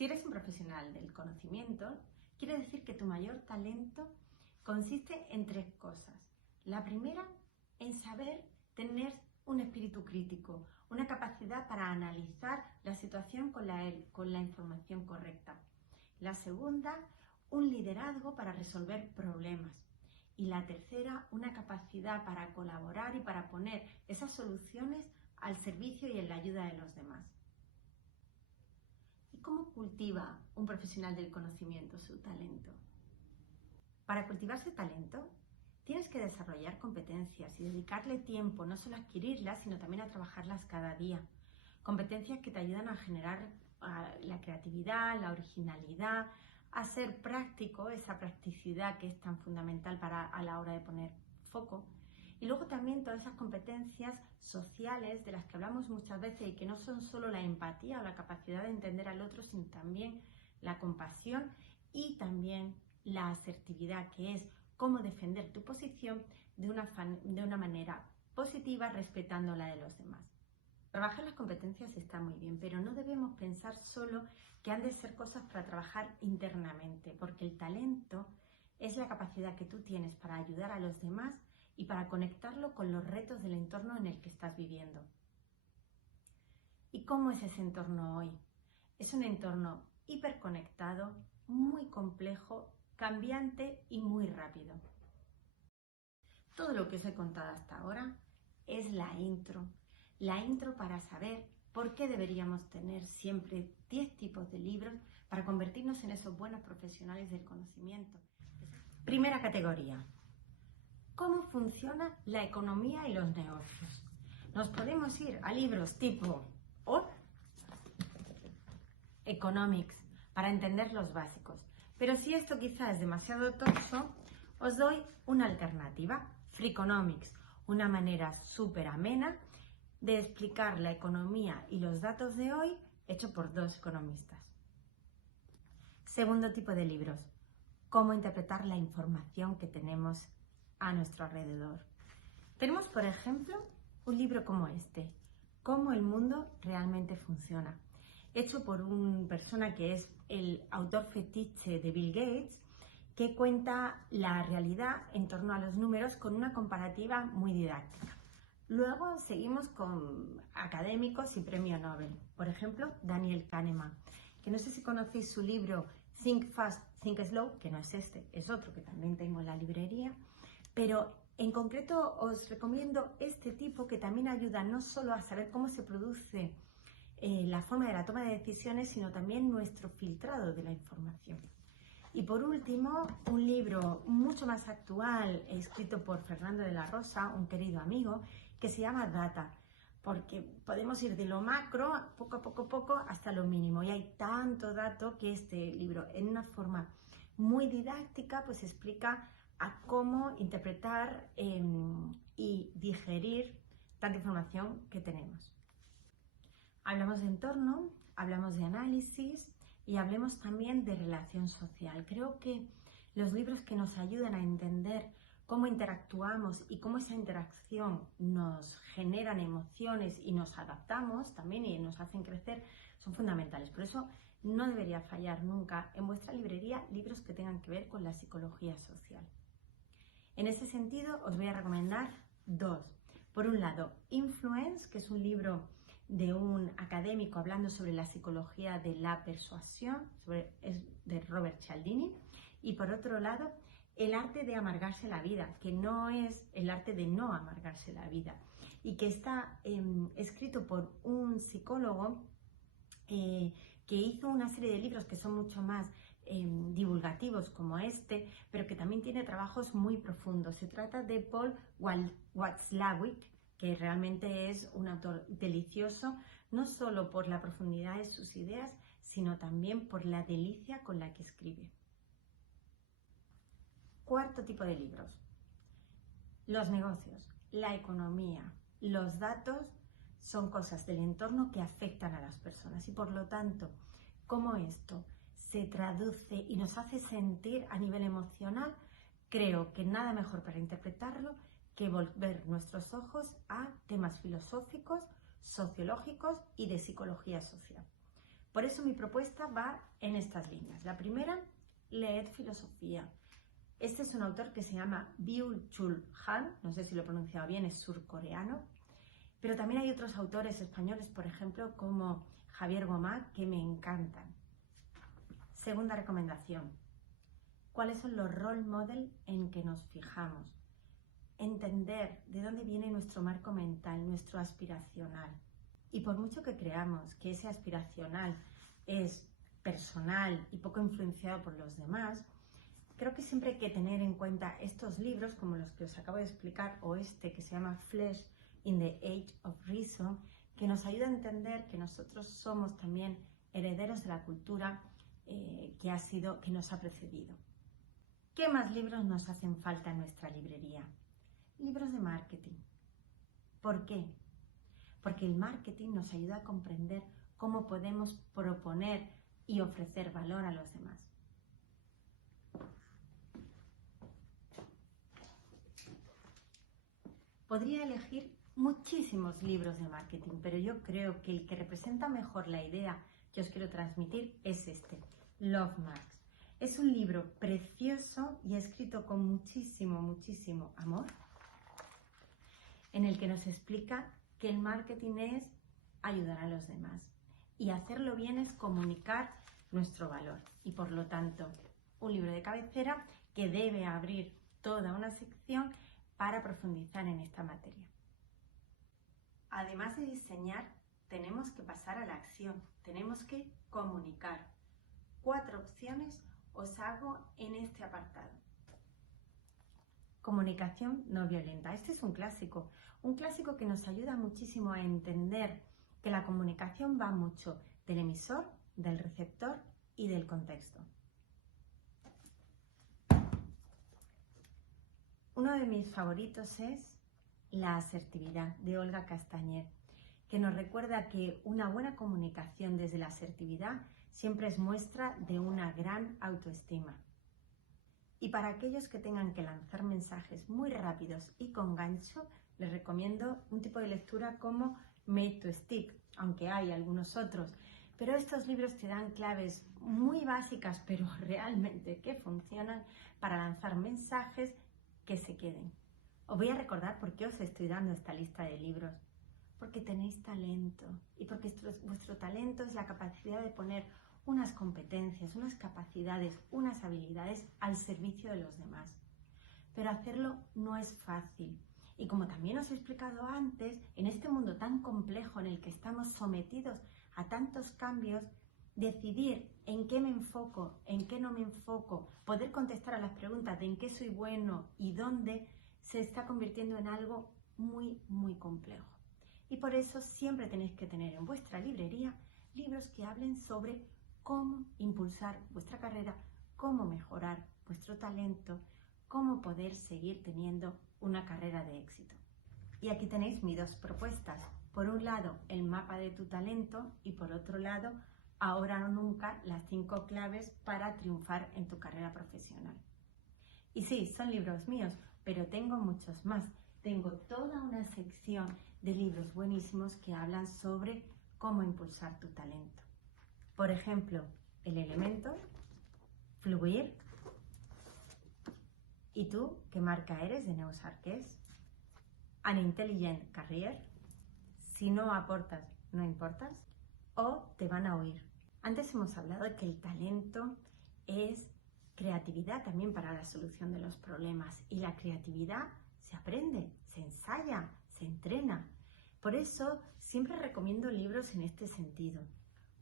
Si eres un profesional del conocimiento, quiere decir que tu mayor talento consiste en tres cosas. La primera, en saber tener un espíritu crítico, una capacidad para analizar la situación con la información correcta. La segunda, un liderazgo para resolver problemas. Y la tercera, una capacidad para colaborar y para poner esas soluciones al servicio y en la ayuda de los demás. ¿Y cómo cultiva un profesional del conocimiento su talento? Para cultivar ese talento, tienes que desarrollar competencias y dedicarle tiempo, no solo a adquirirlas, sino también a trabajarlas cada día. Competencias que te ayudan a generar la creatividad, la originalidad, a ser práctico, esa practicidad que es tan fundamental a la hora de poner foco. Y luego también todas esas competencias sociales de las que hablamos muchas veces y que no son solo la empatía o la capacidad de entender al otro, sino también la compasión y también la asertividad, que es cómo defender tu posición de una manera positiva, respetando la de los demás. Trabajar las competencias está muy bien, pero no debemos pensar solo que han de ser cosas para trabajar internamente, porque el talento es la capacidad que tú tienes para ayudar a los demás y para conectarlo con los retos del entorno en el que estás viviendo. ¿Y cómo es ese entorno hoy? Es un entorno hiperconectado, muy complejo, cambiante y muy rápido. Todo lo que os he contado hasta ahora es la intro para saber por qué deberíamos tener siempre 10 tipos de libros para convertirnos en esos buenos profesionales del conocimiento. Primera categoría: ¿cómo funciona la economía y los negocios? Nos podemos ir a libros tipo Economics para entender los básicos, pero si esto quizás es demasiado tocho, os doy una alternativa: Freakonomics, una manera súper amena de explicar la economía y los datos de hoy, hecho por dos economistas. Segundo tipo de libros: cómo interpretar la información que tenemos a nuestro alrededor. Tenemos, por ejemplo, un libro como este, Cómo el mundo realmente funciona, hecho por una persona que es el autor fetiche de Bill Gates, que cuenta la realidad en torno a los números con una comparativa muy didáctica. Luego seguimos con académicos y premio Nobel. Por ejemplo, Daniel Kahneman, que no sé si conocéis su libro Think Fast, Think Slow, que no es este, es otro que también tengo en la librería, pero en concreto os recomiendo este tipo, que también ayuda no solo a saber cómo se produce la forma de la toma de decisiones, sino también nuestro filtrado de la información. Y por último, un libro mucho más actual, escrito por Fernando de la Rosa, un querido amigo, que se llama Data, porque podemos ir de lo macro, poco a poco, hasta lo mínimo. Y hay tanto dato que este libro, en una forma muy didáctica, pues explica a cómo interpretar y digerir tanta información que tenemos. Hablamos de entorno, hablamos de análisis y hablemos también de relación social. Creo que los libros que nos ayudan a entender cómo interactuamos y cómo esa interacción nos generan emociones y nos adaptamos también y nos hacen crecer son fundamentales. Por eso no debería fallar nunca en vuestra librería libros que tengan que ver con la psicología social. En ese sentido os voy a recomendar dos. Por un lado, Influence, que es un libro de un académico hablando sobre la psicología de la persuasión, es de Robert Cialdini, y por otro lado, El arte de amargarse la vida, que no es el arte de no amargarse la vida, y que está escrito por un psicólogo que hizo una serie de libros que son mucho más divulgativos como este, pero que también tiene trabajos muy profundos. Se trata de Paul Watzlawick, que realmente es un autor delicioso, no solo por la profundidad de sus ideas, sino también por la delicia con la que escribe. Cuarto tipo de libros: los negocios, la economía, los datos son cosas del entorno que afectan a las personas y por lo tanto, cómo esto se traduce y nos hace sentir a nivel emocional, creo que nada mejor para interpretarlo que volver nuestros ojos a temas filosóficos, sociológicos y de psicología social. Por eso mi propuesta va en estas líneas. La primera, leed filosofía. Este es un autor que se llama Byung-Chul Han, no sé si lo he pronunciado bien, es surcoreano, pero también hay otros autores españoles, por ejemplo, como Javier Gomá, que me encantan. Segunda recomendación, ¿cuáles son los role model en que nos fijamos? Entender de dónde viene nuestro marco mental, nuestro aspiracional. Y por mucho que creamos que ese aspiracional es personal y poco influenciado por los demás, creo que siempre hay que tener en cuenta estos libros, como los que os acabo de explicar, o este que se llama Flesh in the Age of Reason, que nos ayuda a entender que nosotros somos también herederos de la cultura que nos ha precedido. ¿Qué más libros nos hacen falta en nuestra librería? Libros de marketing. ¿Por qué? Porque el marketing nos ayuda a comprender cómo podemos proponer y ofrecer valor a los demás. Podría elegir muchísimos libros de marketing, pero yo creo que el que representa mejor la idea que os quiero transmitir es este, Love Marks. Es un libro precioso y escrito con muchísimo amor, en el que nos explica que el marketing es ayudar a los demás y hacerlo bien es comunicar nuestro valor y por lo tanto un libro de cabecera que debe abrir toda una sección para profundizar en esta materia. Además de diseñar, tenemos que pasar a la acción, tenemos que comunicar. 4 opciones os hago en este apartado. Comunicación no violenta. Este es un clásico que nos ayuda muchísimo a entender que la comunicación va mucho del emisor, del receptor y del contexto. Uno de mis favoritos es La asertividad, de Olga Castañer, que nos recuerda que una buena comunicación desde la asertividad siempre es muestra de una gran autoestima. Y para aquellos que tengan que lanzar mensajes muy rápidos y con gancho, les recomiendo un tipo de lectura como Made to Stick, aunque hay algunos otros. Pero estos libros te dan claves muy básicas, pero realmente que funcionan para lanzar mensajes que se queden. Os voy a recordar por qué os estoy dando esta lista de libros. Porque tenéis talento y porque vuestro talento es la capacidad de poner unas competencias, unas capacidades, unas habilidades al servicio de los demás. Pero hacerlo no es fácil. Y como también os he explicado antes, en este mundo tan complejo en el que estamos sometidos a tantos cambios, decidir en qué me enfoco, en qué no me enfoco, poder contestar a las preguntas de en qué soy bueno y dónde, se está convirtiendo en algo muy complejo. Y por eso siempre tenéis que tener en vuestra librería libros que hablen sobre cómo impulsar vuestra carrera, cómo mejorar vuestro talento, cómo poder seguir teniendo una carrera de éxito. Y aquí tenéis mis 2 propuestas. Por un lado, el mapa de tu talento y por otro lado, ahora o nunca, las 5 claves para triunfar en tu carrera profesional. Y sí, son libros míos, pero tengo muchos más. Tengo toda una sección de libros buenísimos que hablan sobre cómo impulsar tu talento. Por ejemplo, El elemento, Fluir, ¿Y tú qué marca eres? De Neus Arqués, An Intelligent Career, Si no aportas, no importas, o Te van a oír. Antes hemos hablado de que el talento es creatividad también para la solución de los problemas y la creatividad se aprende, se ensaya, se entrena. Por eso siempre recomiendo libros en este sentido.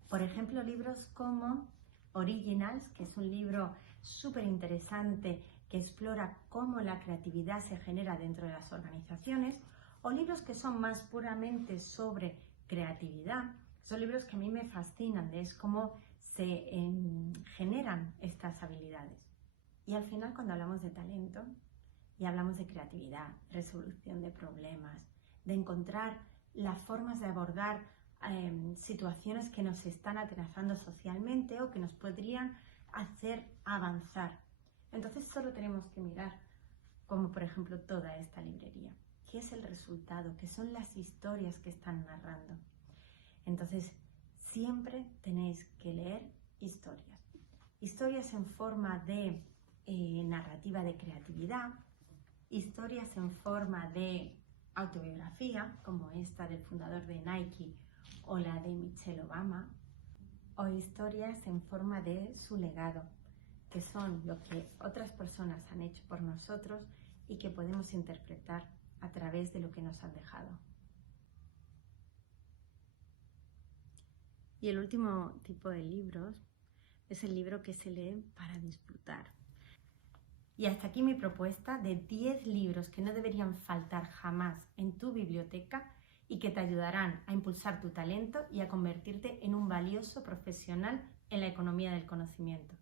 Por ejemplo, libros como Originals, que es un libro súper interesante que explora cómo la creatividad se genera dentro de las organizaciones, o libros que son más puramente sobre creatividad. Son libros que a mí me fascinan, es cómo se generan estas habilidades. Y al final, cuando hablamos de talento y hablamos de creatividad, resolución de problemas, de encontrar las formas de abordar situaciones que nos están atenazando socialmente o que nos podrían hacer avanzar. Entonces solo tenemos que mirar, como por ejemplo toda esta librería, qué es el resultado, qué son las historias que están narrando. Entonces, siempre tenéis que leer historias. Historias en forma de narrativa de creatividad, historias en forma de autobiografía, como esta del fundador de Nike o la de Michelle Obama, o historias en forma de su legado, que son lo que otras personas han hecho por nosotros y que podemos interpretar a través de lo que nos han dejado. Y el último tipo de libros es el libro que se lee para disfrutar. Y hasta aquí mi propuesta de 10 libros que no deberían faltar jamás en tu biblioteca y que te ayudarán a impulsar tu talento y a convertirte en un valioso profesional en la economía del conocimiento.